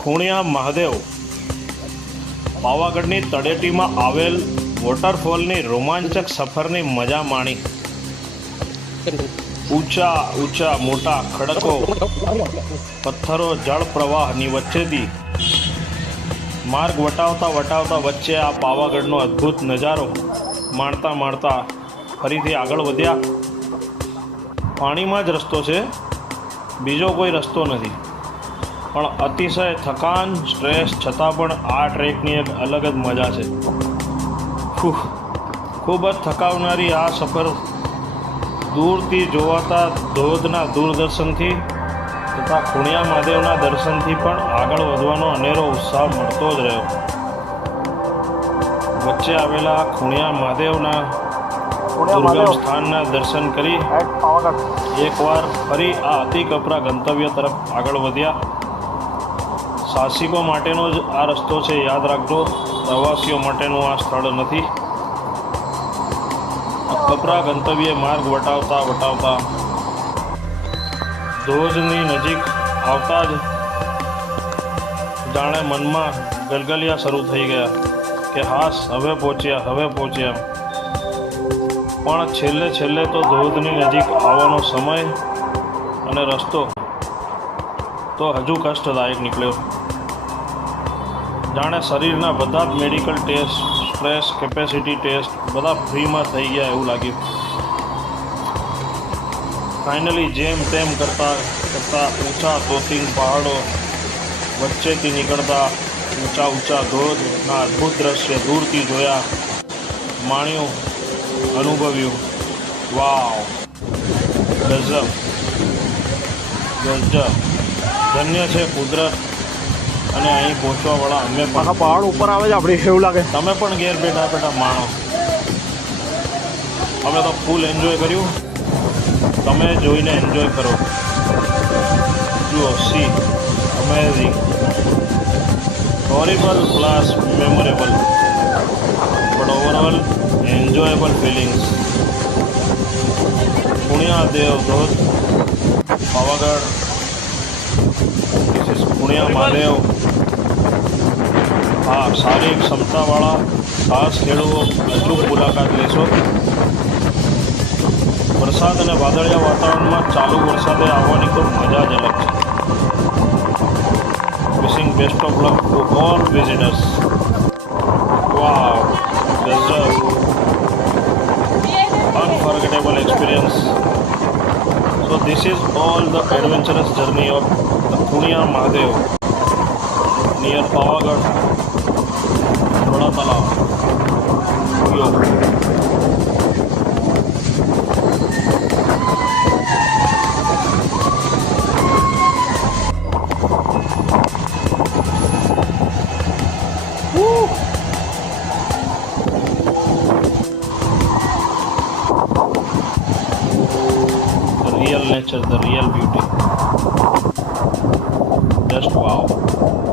ખૂણિયા મહાદેવ પાવાગઢની તળેટીમાં આવેલ વોટરફોલની રોમાંચક સફરની મજા માણી. ઊંચા ઊંચા, મોટા ખડકો, પથ્થરો, જળ પ્રવાહની વચ્ચેથી માર્ગ વટાવતા વટાવતા વચ્ચે આ પાવાગઢનો અદ્ભુત નજારો માણતા માણતા ફરીથી આગળ વધ્યા. પાણીમાં જ રસ્તો છે, બીજો કોઈ રસ્તો નથી. પણ અતિશય થકાન સ્ટ્રેસ છતાં પણ આ ટ્રેકની એક અલગ જ મજા છે. ખૂબ જ થકાવનારી આ સફર દૂરથી જોવાતા ધોધના દૂરદર્શનથી તથા ખુણિયા મહાદેવના દર્શનથી પણ આગળ વધવાનો અનેરો ઉત્સાહ મળતો જ રહ્યો. વચ્ચે આવેલા ખુણિયા મહાદેવના દુર્ગમ સ્થાનના દર્શન કરી એકવાર ફરી આ અતિ કપરા ગંતવ્ય તરફ આગળ વધ્યા. સાહસિકો માટેનો જ આ રસ્તો છે, યાદ રાખજો. પ્રવાસીઓ માટેનું આ સ્થળ નથી. કપરા ગંતવ્ય માર્ગ વટાવતા વટાવતા ધોધની નજીક આવતા જ જાણે મનમાં ગલગલિયા શરૂ થઈ ગયા કે હાસ, હવે પહોંચ્યા હવે પહોંચ્યા. પણ છેલ્લે છેલ્લે તો ધોધની નજીક આવવાનો સમય અને રસ્તો તો હજુ કષ્ટદાયક નીકળ્યો. જાણે શરીરના બધા જ medical test stress capacity test બધા ફ્રીમાં થઈ ગયા એવું લાગ્યું. ફાઇનલી જેમ તેમ કરતાં કરતાં ઊંચા ધોતિંગ પહાડો વચ્ચેથી નીકળતા ઊંચા ઊંચા ધોધના અદ્ભુત દ્રશ્ય દૂરથી જોયા, માણ્યું, અનુભવ્યું. વાવ! ગજબ! ગજબ! ધન્ય છે કુદરત. અને અહીં પહોંચવાવાળા અમે પણ પહાડ ઉપર આવે છે આપણે એવું લાગે. તમે પણ ઘેર બેઠા બેઠા માણો. અમે તો ફૂલ એન્જોય કર્યું. તમે જોઈને એન્જોય કરો. જુઓ see amazing horrible plus memorable but overall enjoyable feelings પુણ્યા દેવ ધોધ પાવાગઢ this is પુણ્યા મહાદેવ. હા સારી ક્ષમતાવાળા ખાસ ખેડૂતો અચૂક મુલાકાત લેશો વરસાદ અને વાદળિયા વાતાવરણમાં ચાલુ વરસાદે આવવાની તો મજા જ અલગ છે wishing best of luck to all unforgettable experience so this is all the adventurous journey of the Punya Mahadev near Pavagadh The real nature, the real beauty. Just wow.